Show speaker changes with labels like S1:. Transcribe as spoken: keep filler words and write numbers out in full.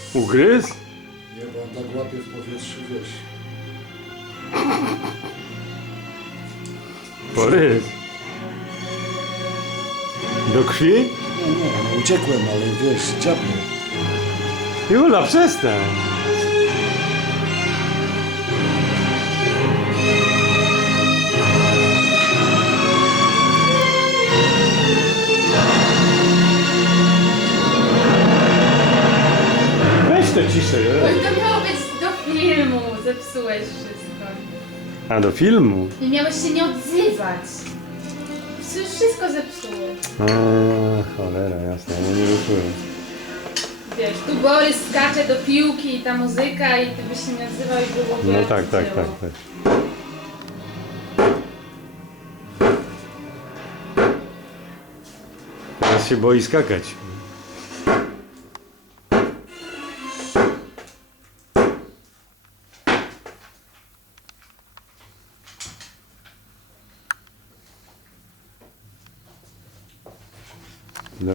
S1: Ugryzł?
S2: Nie, bo on tak łapie w powietrzu, wiesz.
S1: Porys. Do krwi?
S2: Nie, nie, no uciekłem, ale wiesz, dziabnął.
S1: Jula, przestań. Weź to ciszej.
S3: Bo
S1: ej.
S3: to miało być do filmu, zepsułeś wszystko.
S1: A do filmu?
S3: I miałeś się nie odzywać. Przecież wszystko zepsułeś.
S1: A, cholera, jasne, no nie ruszyłem.
S3: Wiesz, tu Borys skacze do piłki i ta muzyka i ty byś się nie odzywał i było w ogóle
S1: No tak, tak,
S3: odzyło.
S1: tak, tak. Teraz się boi skakać.